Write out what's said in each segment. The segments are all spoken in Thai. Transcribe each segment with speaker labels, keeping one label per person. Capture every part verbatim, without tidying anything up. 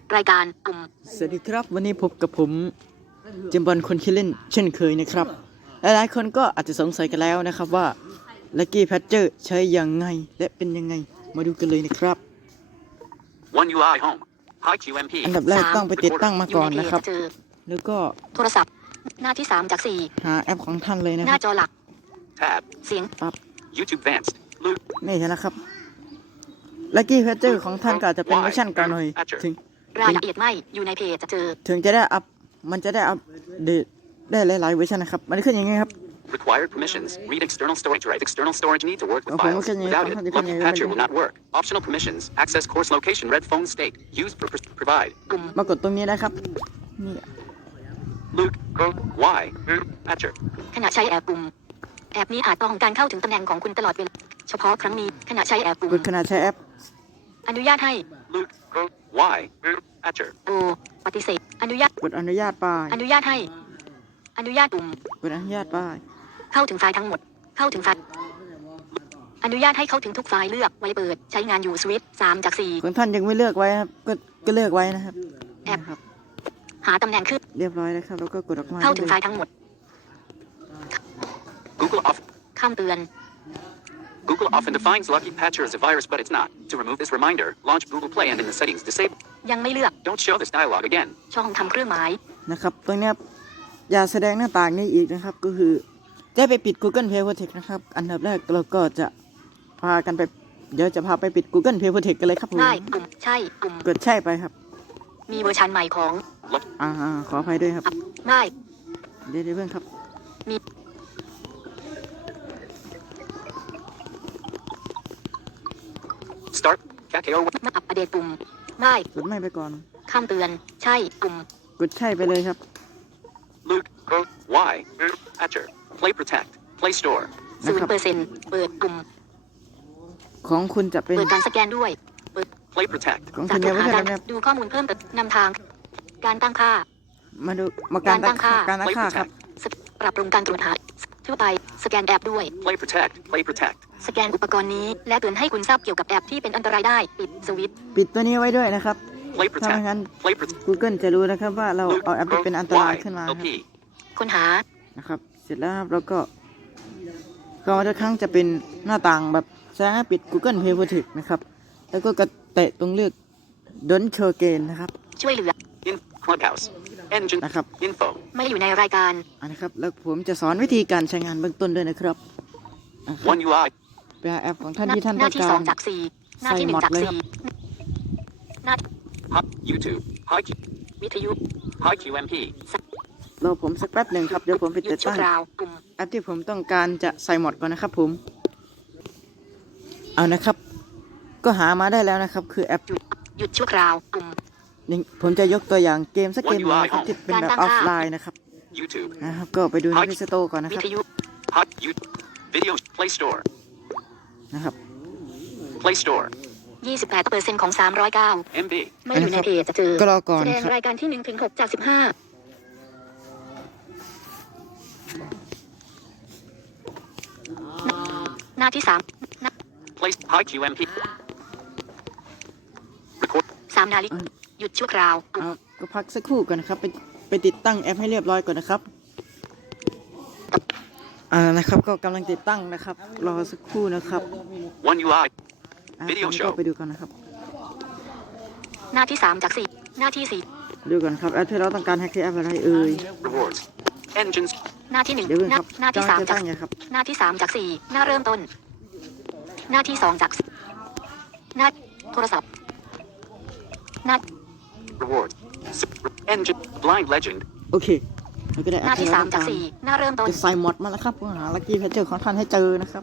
Speaker 1: รายการกลุ่ม
Speaker 2: สวัสดีครับวันนี้พบกับผมเจมบอลคนคิดเล่นเช่นเคยนะครับหลายๆคนก็อาจจะสงสัยกันแล้วนะครับว่า Lucky Patcher ใช้ยังไงและเป็นยังไงมาดูกันเลยนะครับ
Speaker 3: One ยู ไอ Home Hi คิว เอ็ม พี
Speaker 2: อันดับแรกต้องไปติดตั้งมาก่อนนะครับแล้วก็
Speaker 1: โทรศัพท์หน้าที่สามจากสี่
Speaker 2: หาแอปของท่านเลยนะ
Speaker 1: ห
Speaker 2: ค
Speaker 1: น้า
Speaker 2: รับ
Speaker 1: จอหลัก
Speaker 3: Tab
Speaker 1: เสียง
Speaker 2: ปั๊บ
Speaker 3: YouTube Vanced Luke
Speaker 2: นี่ใช่แล้วครับ Lucky Patcher ของท่านก็อาจจะเป็นเวอร์ชันเก่าหน่อยถึง
Speaker 1: รายละเอียดไม่อยู่ในเพจจะเจอ
Speaker 2: ถึงจะได้อัพมันจะได้อัพเดตได้หลายๆเวอร์ชันนะครับมันขึ้นอย่างไงครับ
Speaker 3: Required permissions Read external storage Write external storage Need to work with
Speaker 2: Okay,
Speaker 3: files
Speaker 2: okay, yeah,
Speaker 3: Without it
Speaker 2: okay,
Speaker 3: Lucky
Speaker 2: okay,
Speaker 3: Patcher
Speaker 2: okay.
Speaker 3: will not work Optional permissions Access course location Red phone state Use for provide
Speaker 1: กลุ่ม
Speaker 2: มากดตรงนี้นะครับนี่
Speaker 3: Luke Y Patcher
Speaker 1: ขณะใช้แอปกลุ่มแอปนี้อาจต้องการเข้าถึงตำแหน่งของคุณตลอดเวลาเฉพาะครั้งนี้ขณะใช้แอปกลุ่ม
Speaker 2: กดขนาดใช้แอป
Speaker 1: อนุญาตให้
Speaker 3: Luke Y Patcher
Speaker 1: โอปฏิเสธอนุญาต
Speaker 2: กดอนุญาตป้าย
Speaker 1: อนุญาตให้ อนุญาตกลุ่ม
Speaker 2: กดอนุญาตป้าย
Speaker 1: เข้าถึงไฟล์ทั้งหมด เข้าถึงไฟล์อนุญาตให้เข้าถึงทุกไฟล์เลือกไว้เปิดใช้งานอยู่สวิตช์สามจากสี่
Speaker 2: ของท่านยังไม่เลือกไว้นะครับก็ก็เลือกไว้นะครับ
Speaker 1: แอป
Speaker 2: นะครับ
Speaker 1: หาตำแหน่งขึ้น
Speaker 2: เรียบร้อยแล้วครับแล้วก็กดออกมา
Speaker 1: เข้าถึงไฟล์ทั้งหมด
Speaker 3: Google off
Speaker 1: คำเตือน
Speaker 3: Google often defines Lucky Patcher as a virus but it's not To remove this reminder Launch Google Play and in the settings disable
Speaker 1: ยังไม่เลือก
Speaker 3: Don't show this dialog again
Speaker 1: ช่องทำเครื่องหมาย
Speaker 2: นะครับตรงเนี้ยอย่าแสดงหน้าต่างนี้อีกนะครับก็คือได้ไปปิด Google Play Protect นะครับอันดับแรกเราก็จะพากันไปเดี๋ยวจะพาไปปิด Google Play Protect กันเลยครับผม
Speaker 1: ได้กลุ่มใช่กลุ่ม
Speaker 2: กดใช่ไปครับ
Speaker 1: มีเวอร์ชันใหม่ของ
Speaker 2: อ่าขออภัยด้วยครับ
Speaker 1: ได้
Speaker 2: เดี๋ยวเดี๋ยวเพื่อนครับ
Speaker 1: มี
Speaker 3: Start Kakao
Speaker 1: มาอัปเดตปุ่มได้
Speaker 2: กดไม่ไปก่อน
Speaker 1: คำเตือนใช่กลุ่ม
Speaker 2: กดใช่ไปเลยครับ
Speaker 3: Luke Y Patcher Play Protect Play Store
Speaker 1: ศูนย์เปอร์เซ็นต์เปิดกลุ่ม
Speaker 2: ของคุณจะเป็น
Speaker 1: เปิดการสแกนด้วย เปิด
Speaker 3: Play Protect
Speaker 2: ของ
Speaker 1: จา
Speaker 2: คุ
Speaker 1: ก
Speaker 2: ณ
Speaker 1: ทุ
Speaker 2: ยัง
Speaker 1: ก
Speaker 2: ไม่
Speaker 1: หา
Speaker 2: ใช่
Speaker 1: การ
Speaker 2: แล้ว
Speaker 1: ดูข้อมูลเพิ่มเติมนำทาง การตั้งค่า
Speaker 2: มาดูมาการตั้งค่า
Speaker 1: การตั้งค่า
Speaker 2: การตั้งค่าครับ
Speaker 1: สปรับปรุงการตรวจหาทั่วไปสแกนแอปด้วย
Speaker 3: Play Protect Play Protect
Speaker 1: สแกนอุปกรณ์นี้และเตือนให้คุณทราบเกี่ยวกับแอปที่เป็นอันตรายได้ปิดสวิตช์
Speaker 2: ปิดตัวนี้ไว้ด้วยนะครับ
Speaker 3: Play
Speaker 2: ถ้าไม่
Speaker 3: Protect
Speaker 2: งั้น
Speaker 3: Play Protect
Speaker 2: Google จะรู้นะครับว่าเราเอาแอปที่เป็นอันตรายขึ้นมาครับ
Speaker 3: L P
Speaker 1: ค้นหา
Speaker 2: นะครับเสร็จแล้วครับแล้วก็ก็ทุกครั้งจะเป็นหน้าต่างแบบแสดงให้ปิด Google Play Protect นะครับแล้วก็กระแตะตรงเลือก Don't Show Again นะครับ
Speaker 1: ช่วยเหลือ
Speaker 3: In Clubhouse Engine
Speaker 2: นะครับ
Speaker 3: Info
Speaker 1: ไม่อยู่ในรายการ
Speaker 2: อันนะครับแล้วผมจะสอนวิธีการใช้งานเบื้องต้นด้วยนะครับนะครับ
Speaker 3: One ยู I
Speaker 2: ไปหาแอปของท่าน
Speaker 1: หน้า
Speaker 2: ที่ท่าน
Speaker 1: ห
Speaker 2: ต้
Speaker 1: น้า
Speaker 2: อง
Speaker 1: ที่
Speaker 2: กา
Speaker 1: ส
Speaker 2: ร
Speaker 1: องจากสี่หน้าที่หนึ่ง
Speaker 2: ใส่
Speaker 1: จาก
Speaker 2: หมดเลยครั
Speaker 1: สี่
Speaker 2: บ
Speaker 1: หน้า
Speaker 3: Hot YouTube Hi
Speaker 1: วิทยุ
Speaker 3: Hi คิว เอ็ม พี
Speaker 2: รอผมสักแป๊บหนึ่งครับเดี๋ยวผมไป
Speaker 1: หยุ
Speaker 2: ติ
Speaker 1: ด
Speaker 2: ด
Speaker 1: ชั่ว
Speaker 2: ตั้ง
Speaker 1: คราวกลุ่ม
Speaker 2: แอปที่ผมต้องการจะใส่หมดก่อนนะครับผมเอานะครับก็หามาได้แล้วนะครับคือแอป
Speaker 1: หยุดหยุดชั่วคราวกลุ่ม
Speaker 2: นี่ผมจะยกตัวอย่างเกมสักเกมหนึงนะครับที่เป็นแบบออฟไลน์นะครับ
Speaker 3: YouTube
Speaker 2: นะครับก็ไปดูในพิสโตก่อนนะ
Speaker 1: วิ
Speaker 2: ครับ
Speaker 1: ทยุ
Speaker 3: Hot You Video Play Store
Speaker 2: นะครับ
Speaker 3: Play Store
Speaker 1: ยี่สิบแปดเปอร์เซ็นต์ของสามร้อยเก้า
Speaker 3: เอ็ม บี
Speaker 1: ไม่อยู่ในเพจจะเจอ
Speaker 2: ก็รอก่อน
Speaker 1: แสดง
Speaker 2: ครับ
Speaker 1: รายการที่หนึ่งถึงหกจากสิบห้าหน้าที่สามหน้า
Speaker 3: Play Hi คิว เอ็ม พี Record
Speaker 1: สามนาฬิกาหยุดชั่วคราวกลุ่ม
Speaker 2: เอาก็พักสักครู่ก่อนนะครับไปไปติดตั้งแอปให้เรียบร้อยก่อนนะครับอ่านะครับก็กำลังติดตั้งนะครับรอสักครู่นะครับ
Speaker 3: One ยู ไอ
Speaker 2: อ่ะ
Speaker 3: Video
Speaker 2: ผม
Speaker 3: show
Speaker 2: ก็ไปดูกันนะครับ
Speaker 1: หน้าที่สามจากสี่หน้าที่สี่
Speaker 2: ดูก่อนครับแอปที่เราต้องการให้คือแอปอะไรเอ่ย
Speaker 3: Rewards Engines
Speaker 1: หน้าที่หนึ่ง
Speaker 2: เดี๋ยวเพิ่ง
Speaker 1: หน้า
Speaker 2: ครับ
Speaker 1: หน้าที่
Speaker 2: กำลั
Speaker 1: สาง ม
Speaker 2: จะ
Speaker 1: จาก
Speaker 2: ตั้งอยู่ครับ
Speaker 1: หน้าที่สามจากสี่หน้าเริ่มต้น หน้าที่สองจากหน้าโทรศัพท์หน้า
Speaker 3: Rewards Engine Blind Legend
Speaker 2: โอเคเราก็ได้แอ
Speaker 1: หน้า
Speaker 2: ป
Speaker 1: ที่
Speaker 2: ที่เรา
Speaker 1: สาม
Speaker 2: ต้อง
Speaker 1: จาก
Speaker 2: การ
Speaker 1: สี่หน้าเริ่มต้น
Speaker 2: จะใส่หมดมาแล้วครับเพื่อหาลัคกี้เพจเจอร์ของท่านให้เจอนะครับ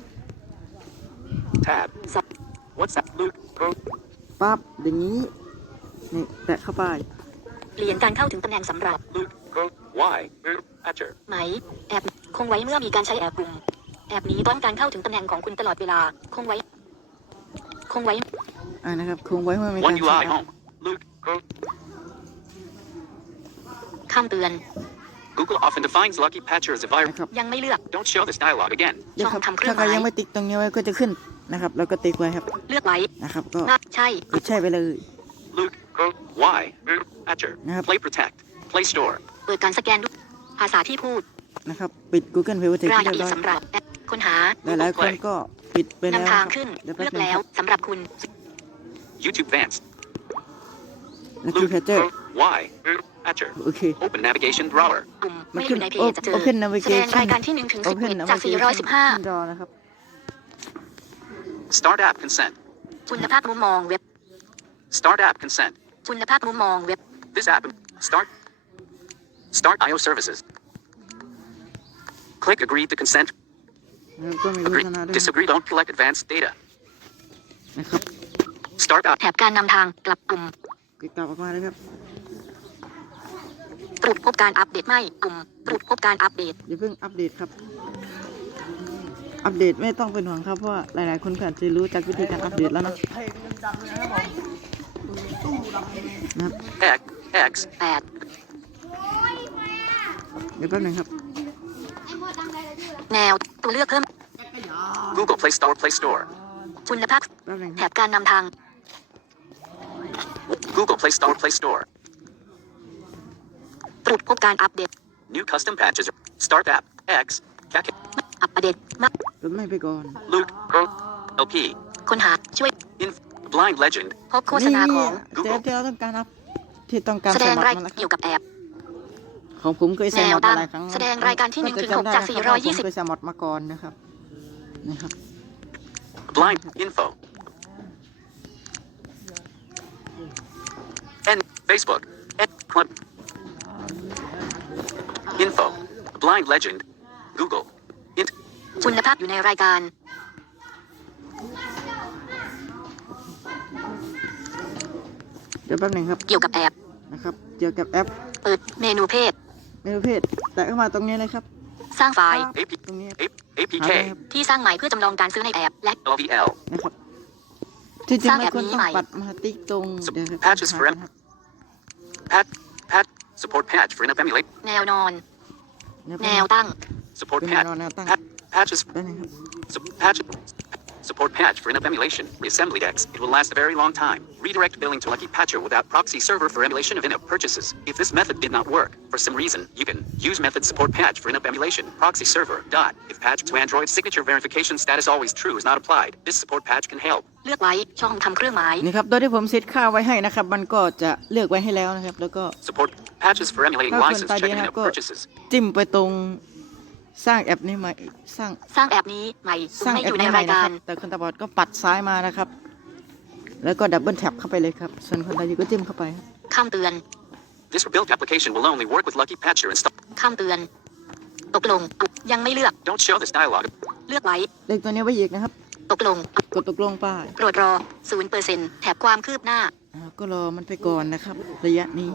Speaker 3: Tab
Speaker 1: สอง
Speaker 3: WhatsApp Luke Pro
Speaker 2: ปั๊บอย่างนี้นี่แตะเข้าไป
Speaker 1: เปลี่ยนการเข้าถึงตำแหน่งสำหรับ
Speaker 3: Luke Pro Y Patcher
Speaker 1: ไหมแอปคงไว้เมื่อมีการใช้แอปกลุ่มแอปนี้ต้องการเข้าถึงตำแหน่งของคุณตลอดเวลาคงไว้ คงไว้
Speaker 2: อ่านะครับคงไว้เมื่อมี
Speaker 3: One
Speaker 2: การ
Speaker 3: ยู
Speaker 2: ใช้
Speaker 3: ไอ
Speaker 2: แอป
Speaker 3: Home Luke Pro
Speaker 1: คำเตือน
Speaker 3: Google often defines Lucky Patcher as a virus
Speaker 2: นะครับ
Speaker 1: ยังไม่เลือก
Speaker 3: Don't show this dialog again
Speaker 2: เดี๋ยวครับ
Speaker 1: ช่องทำเครื่อ
Speaker 2: ถ้าง
Speaker 1: หมาย
Speaker 2: ใครยังไม่ติ๊กตรงนี้ไว้ก็จะขึ้นนะครับแล้วก็ติ๊กไว้ครับ
Speaker 1: เลือกไว้
Speaker 2: นะครับก็
Speaker 1: หน้าใช่
Speaker 2: กดใช่ไปเลย
Speaker 3: Luke, Y, Patcher,
Speaker 2: Yep.
Speaker 3: Play Protect, Play Store.
Speaker 1: เปิดการสแกนด้วยภาษาที่พูด
Speaker 2: นะครับปิด Google Play Protect
Speaker 1: ราย
Speaker 2: เรี
Speaker 1: ละ
Speaker 2: ยบ
Speaker 1: เอียด
Speaker 2: ร้อย
Speaker 1: สำหรับแอปค้นหา
Speaker 2: หลายๆคนก็ปิดไปแล้ว
Speaker 1: นำทาง
Speaker 2: ครับ
Speaker 1: ขึ้น
Speaker 2: เดี๋ยวแป๊
Speaker 1: เลื
Speaker 2: บอก นึง
Speaker 1: แล้
Speaker 2: คว รับ
Speaker 1: สำหรับคุณ
Speaker 3: YouTube Vanced.
Speaker 2: Lucky
Speaker 3: Luke,
Speaker 2: Patcher
Speaker 3: Y, Patcher.
Speaker 2: โอเค
Speaker 3: Open Navigation Drawer.
Speaker 1: ปุ่ม
Speaker 2: มัน
Speaker 1: ไม่อ
Speaker 2: ขึ้น
Speaker 1: ยู่ในเพจจะเจอ
Speaker 2: Open
Speaker 1: แสด
Speaker 2: Navigation
Speaker 1: งรายการที่หนึ่งถึงสิบ
Speaker 2: Open
Speaker 1: เอ็ดจาก
Speaker 2: Navigation
Speaker 1: สี่ร้อยสิบห้า
Speaker 2: ขึ้นจอนะครับ
Speaker 3: Start App Consent.
Speaker 1: คุณภาพมุมมองเว็บ
Speaker 3: Start App Consent.
Speaker 1: คุณภาพมุมมองเว็บ
Speaker 3: This app. Start. Start I O services. Click Agree to consent.
Speaker 2: แล้วก็มีโฆ
Speaker 3: Agree.
Speaker 2: ษณาด้วย
Speaker 3: Disagree. Don't collect advanced data.
Speaker 2: นะครับ
Speaker 3: Start App.
Speaker 1: แถบการนำทางกลับปุ่ม
Speaker 2: กลับออกมาเลยครับ
Speaker 1: ตรวจพบการอัปเดตไม่ปุ่มตรวจพบการอัปเดต
Speaker 2: อย่าเพิ่งอัปเดตครับ อัปเดตไม่ต้องเป็นห่วงครับเพราะว่าหลายๆคนก็อาจจะรู้จักวิธีการอัปเดตแล้วเนอะนะครับ
Speaker 3: X. X.
Speaker 1: แปด
Speaker 2: เดี๋ยวแป๊บหนึงครับ
Speaker 1: แนวตัวเลือกเพิ่ม
Speaker 3: Google Play Store. Play Store.
Speaker 1: คุณภาพ
Speaker 2: แป๊บหนึง
Speaker 1: แถ
Speaker 2: ครับ
Speaker 1: บการนำทาง
Speaker 3: Google Play Store. Play Store.
Speaker 1: ตรวจพบการอัปเดต
Speaker 3: New custom patches. Start App. X. Kak.
Speaker 1: อัปเดตมา
Speaker 2: ลดไม่ไปก่อน
Speaker 3: Luke. L P.
Speaker 1: ค้นหาช่วย
Speaker 3: In. Blind Legend.
Speaker 1: พบโฆษณาของ
Speaker 2: นี่เซฟที่เราต้องการอัพที่ต้องการ
Speaker 1: แสด
Speaker 2: ใส่
Speaker 1: ง
Speaker 2: หมด
Speaker 1: ราย
Speaker 2: มาแล้วค
Speaker 1: เกี่
Speaker 2: รั
Speaker 1: ยวกับแอป
Speaker 2: ของผมเคยใส่
Speaker 1: แน
Speaker 2: หม
Speaker 1: ว
Speaker 2: ดมา
Speaker 1: ตั้ง
Speaker 2: หลายครั้ง
Speaker 1: แสดงรายการที่หนึ่งถึงหก
Speaker 2: จำได้
Speaker 1: จาก
Speaker 2: นะครับ
Speaker 1: สี่ร้อยยี่สิบ
Speaker 2: ผมเคยใส่หมดมาก่อนนะครับนะครับ
Speaker 3: Blind Info. And Facebook. And Club. Info. Blind Legend. Google. Int.
Speaker 1: คุณภาพอยู่ในรายการ
Speaker 2: เดี๋ยวแป๊บหนึงครับ
Speaker 1: เกี่ยวกับแอป
Speaker 2: นะครับเกี่ยวกับแอป
Speaker 1: เปิดเมนูเพจ
Speaker 2: เมนูเพจแตะเข้ามาตรงนี้เลยครับ
Speaker 1: สร้างไฟล์
Speaker 3: AP.
Speaker 2: ตรงนี้
Speaker 3: A-
Speaker 2: หา
Speaker 3: APK.
Speaker 2: ได้ครับ
Speaker 1: ที่สร้างใหม่เพื่อจำลองการซื้อในแอป และ
Speaker 3: L V L.
Speaker 2: นะครับที่จริง
Speaker 1: สร้าง
Speaker 2: ไม่
Speaker 1: แอป
Speaker 2: ควร
Speaker 1: นี้
Speaker 2: ต้อง
Speaker 1: ใหม่
Speaker 2: ปัดมาติ๊กตรง
Speaker 3: Sup-
Speaker 2: เดี๋ยวครับ
Speaker 3: patches
Speaker 2: หา
Speaker 3: for
Speaker 2: กัน
Speaker 3: app
Speaker 2: ครับ
Speaker 3: Pat. Pat. Support patch for in-app emulate.
Speaker 1: แนวนอน
Speaker 2: เดี๋ยว
Speaker 1: แน
Speaker 2: แป๊บ
Speaker 1: วตั้ง
Speaker 3: Support
Speaker 2: เป็น
Speaker 3: patch.
Speaker 2: แนวแนวตั้ง
Speaker 3: Pat. Patches.
Speaker 2: แป๊บหนึงครับ
Speaker 3: Sup- patch. Support patch for in-app emulation. Reassembly decks. It will last a very long time. Redirect billing to Lucky Patcher without proxy server for emulation of in-app purchases. If this method did not work, for some reason, you can use method support patch for in-app emulation. Proxy server. Dot. If patch to Android signature verification status always true is not applied, this support patch can help.
Speaker 1: เลือกไว้ช่องทำเครื่องหมาย
Speaker 2: นี่ครับโดยที่ผมเซตค่าไว้ให้นะครับ มันก็จะเลือกไว้ให้แล้วนะครับ แล้วก็
Speaker 3: Support patches for emulating
Speaker 2: How
Speaker 3: license
Speaker 2: can I
Speaker 3: checking
Speaker 2: do
Speaker 3: in-app
Speaker 2: that?
Speaker 3: purchases.
Speaker 2: จิ้มไปตรงสร้างแอปนี้ใหม่สร้าง
Speaker 1: สร้างแอปนี้ใหม่
Speaker 2: สร้าง
Speaker 1: ไม่
Speaker 2: แอ
Speaker 1: อ
Speaker 2: ป
Speaker 1: ยู่ใน
Speaker 2: นี้ใหม่
Speaker 1: ราย
Speaker 2: นะ
Speaker 1: กา
Speaker 2: ค
Speaker 1: ร
Speaker 2: รับแต่คนตาบอดก็ปัดซ้ายมานะครับ แล้วก็ดับเบิลแท็บเข้าไปเลยครับส่วนคนตาดีก็จิ้มเข้าไปครับ
Speaker 1: คำเตือน
Speaker 3: This rebuilt application will only work with Lucky Patcher and stuff.
Speaker 1: คำเตือน ตกลง ยังไม่เลือก
Speaker 3: Don't show this dialog.
Speaker 1: เลือกไว้
Speaker 2: เลขตัวนี้ไว้อีกนะครับ
Speaker 1: ตกลง
Speaker 2: กดตกลงป้าย
Speaker 1: โปรดรอ ศูนย์เปอร์เซ็นต์ แถบความคืบหน้า
Speaker 2: อ่าก็รอมันไปก่อนนะครับ ระยะนี้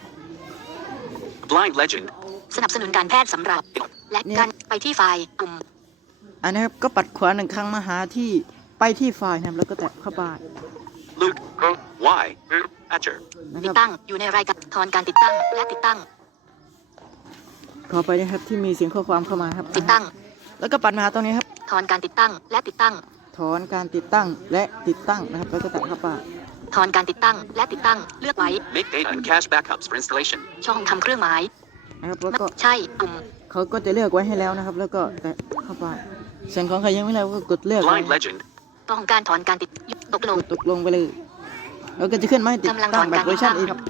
Speaker 3: Blind Legend.
Speaker 1: สนับสนุนการแพทย์สำหรับ และการไปที่ไฟล์ปุ่ม
Speaker 2: อันนี้ครับก็ปัดขวาหนึ่งครั้งมาหาที่ไปที่ไฟล์นะครับแล้วก็แตะเข้าไป
Speaker 3: Luke. Y. Patcher.
Speaker 2: นะ
Speaker 1: ติ
Speaker 2: ค
Speaker 1: ด
Speaker 2: รับ
Speaker 1: ตั้งอยู่ในรายการถอนการติดตั้งและติดตั้ง
Speaker 2: ขอไปนะครับที่มีเสียงข้อความเข้ามาครับ
Speaker 1: ติดตั้ง
Speaker 2: แล้วก็ปัดมาหาตรงนี้ครับ
Speaker 1: ถอนการติดตั้งและติดตั้ง
Speaker 2: ถอนการติดตั้งและติดตั้งนะครับแล้วก็แตะเข้าไป
Speaker 1: ถอนการติดตั้งและติดตั้ง เลือกไว้
Speaker 3: Make data and cache backups for installation.
Speaker 1: ช่องทำเครื่องหมาย
Speaker 2: นะครับแล้วก็
Speaker 1: ใช่ปุ่ม
Speaker 2: เขาก็จะเลือกไว้ให้แล้วนะครับ แล้วก็แตะเข้าไปส่วนของใครยังไม่เลือกก็กดเลือกไว้
Speaker 3: Blind Legend.
Speaker 1: ต้องการถอนการติดตกลง
Speaker 2: กดตกลงไปเลยแล้วก็จะขึ้นมาให้ติด
Speaker 1: กำลัง
Speaker 2: ตั้
Speaker 1: ถอง น
Speaker 2: แบบ
Speaker 1: การ
Speaker 2: เวอร์ชัน
Speaker 1: ติ
Speaker 2: เอ
Speaker 1: ดตั้ง
Speaker 2: ครับ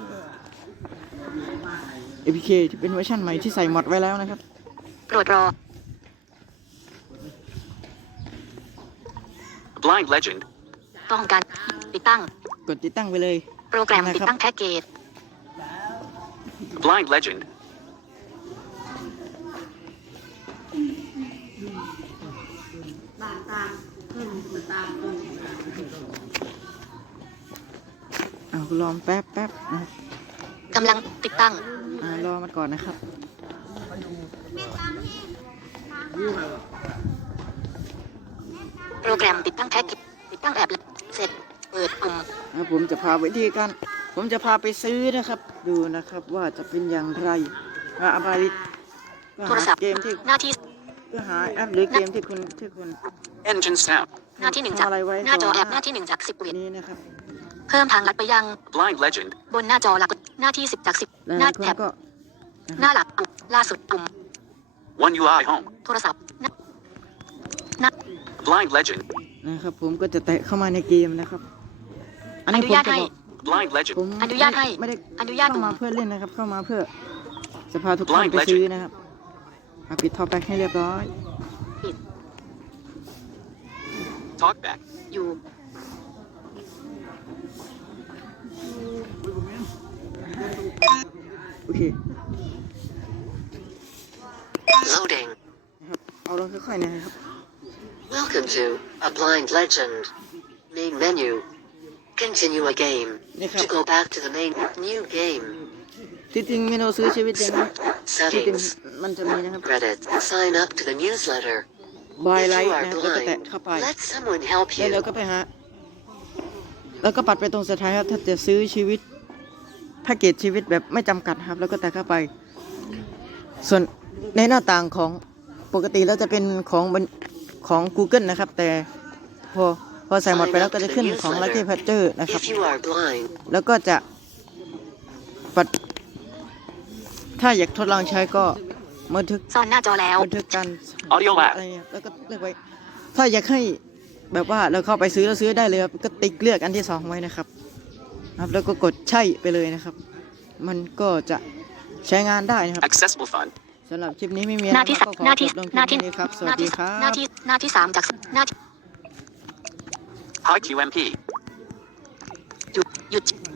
Speaker 2: เอ พี เค ที่เป็นเวอร์ชันใหม่ที่ใส่มอดไว้แล้วนะครับ
Speaker 1: โปรดรอ
Speaker 3: Blind Legend.
Speaker 1: ต้องการติดตั้ง
Speaker 2: กดติดตั้งไปเลย
Speaker 1: โปรแกรม
Speaker 2: นะ
Speaker 1: ติด
Speaker 2: ครับ
Speaker 1: ตั้งแพ็กเกจ
Speaker 3: Blind Legend.
Speaker 2: เอาลองแป๊บแป๊บนะครับ
Speaker 1: กำลังติดตั้ง
Speaker 2: อ่ารอมันก่อนนะครับ
Speaker 1: โปรแกรมติดตั้งแพ็กเกจติดตั้งแอปเสร็จเปิดปุ่ม
Speaker 2: อ่าผมจะพาวิธีการผมจะพาไปซื้อนะครับ ดูนะครับว่าจะเป็นอย่างไรอ่าอาบาริก็
Speaker 1: โทร
Speaker 2: หา
Speaker 1: ศัพท์
Speaker 2: เกมที่
Speaker 1: หน้าที่
Speaker 2: ก็หาแอปหรือเกมที่คุณที่คุณ
Speaker 3: Engine sound.
Speaker 1: หน้าที่หนึ่งจาก
Speaker 2: ทำอะไรไว้
Speaker 1: หน้าจอแอป
Speaker 2: ก่อน
Speaker 1: หน้าที่หนึ่งจากสิบเวท
Speaker 2: นี้นะครับ
Speaker 1: เพิ่มทางลัดไปยัง
Speaker 3: Blind Legend.
Speaker 1: บนหน้าจอหลักหน้าที่สิบจากสิบ
Speaker 2: และ
Speaker 1: หน้า
Speaker 2: คน
Speaker 1: แท็บ
Speaker 2: ก็
Speaker 1: หน้าหลักปุ่มล่าสุดปุ่ม
Speaker 3: One U I Home.
Speaker 1: โทรศัพท์หน้าหน้า
Speaker 3: Blind Legend.
Speaker 2: นะครับผมก็จะแตะเข้ามาในเกมนะครับ อันนี้
Speaker 1: อนุ
Speaker 2: ผม
Speaker 1: ญาต
Speaker 2: จะ
Speaker 1: ให้
Speaker 2: บอก
Speaker 3: Blind Legend.
Speaker 2: ผม
Speaker 1: อนุญาตให้
Speaker 2: ไม่ได้
Speaker 1: อนุญาต
Speaker 2: เข้ามา
Speaker 1: ปุ่ม
Speaker 2: เพื่อเล่นนะครับ เข้ามาเพื่อจะพาทุกท่าน
Speaker 3: Blind
Speaker 2: ไปซื้อนะครับอ่ะปิดท็อปแบ็กให้เรียบร้อย
Speaker 1: ปิด
Speaker 3: Talkback.
Speaker 1: อยู่
Speaker 2: โอเค
Speaker 4: Loading.
Speaker 2: นะครับเอาลงค่อยๆนะครับ
Speaker 4: Welcome to A Blind Legend. Main menu. Continue a game. To go back to the main new game.
Speaker 2: ที่จริงเมนูซื้อชีวิตอย่างนี้ที่จริง
Speaker 4: Settings.
Speaker 2: มันจะมีนะครับ
Speaker 4: Credits. Sign up to the newsletter.
Speaker 2: บาย
Speaker 4: If
Speaker 2: ไล
Speaker 4: you
Speaker 2: ท์
Speaker 4: are
Speaker 2: นะครับแล้วก็แตะ
Speaker 4: blind,
Speaker 2: เข้าไป
Speaker 4: let someone help
Speaker 2: แล้วเรา
Speaker 4: you.
Speaker 2: ก็ไปหาแล้วก็ปัดไปตรงสุดท้ายครับถ้าจะซื้อชีวิตแพ็กเกจชีวิตแบบไม่จำกัดครับ แล้วก็แตะเข้าไป ส่วนในหน้าต่างของปกติแล้วจะเป็นของบนของ Google นะครับ แต่พอพอใส่หมดไปแล้วก็จะขึ้นของ Lucky Patcher นะครับ
Speaker 4: If you are blind,
Speaker 2: แล้วก็จะปัดถ้าอยากทดลองใช้ก็บันทึก
Speaker 1: ซ่อนหน้าจอแล้ว
Speaker 2: บันทึกการ
Speaker 3: Audio
Speaker 2: อะ
Speaker 3: Lab.
Speaker 2: ไรเงี้ยแล้วก็เลือกไว้ ถ้าอยากให้แบบว่าเราเข้าไปซื้อแล้วซื้อได้เลยครับ ก็ติ๊กเลือกอันที่สองไว้นะครับครับแล้วก็กดใช่ไปเลยนะครับ มันก็จะใช้งานได้นะครับ
Speaker 3: Accessible Fund.
Speaker 2: สำหรับคลิปนี้ไม่มี
Speaker 1: หน้าที่
Speaker 2: ะครับก็ขอ
Speaker 1: หน้าที่
Speaker 2: จบลง
Speaker 1: หน้าที่
Speaker 2: เพียงเท่นี้ครับ ส
Speaker 1: ห
Speaker 2: วั
Speaker 1: น้า
Speaker 2: สดี
Speaker 1: ที่
Speaker 2: ครับ
Speaker 1: หน้าที่หน้าที่สามจากหน้าที่
Speaker 3: Hi Q M P.
Speaker 1: หยุดหยุด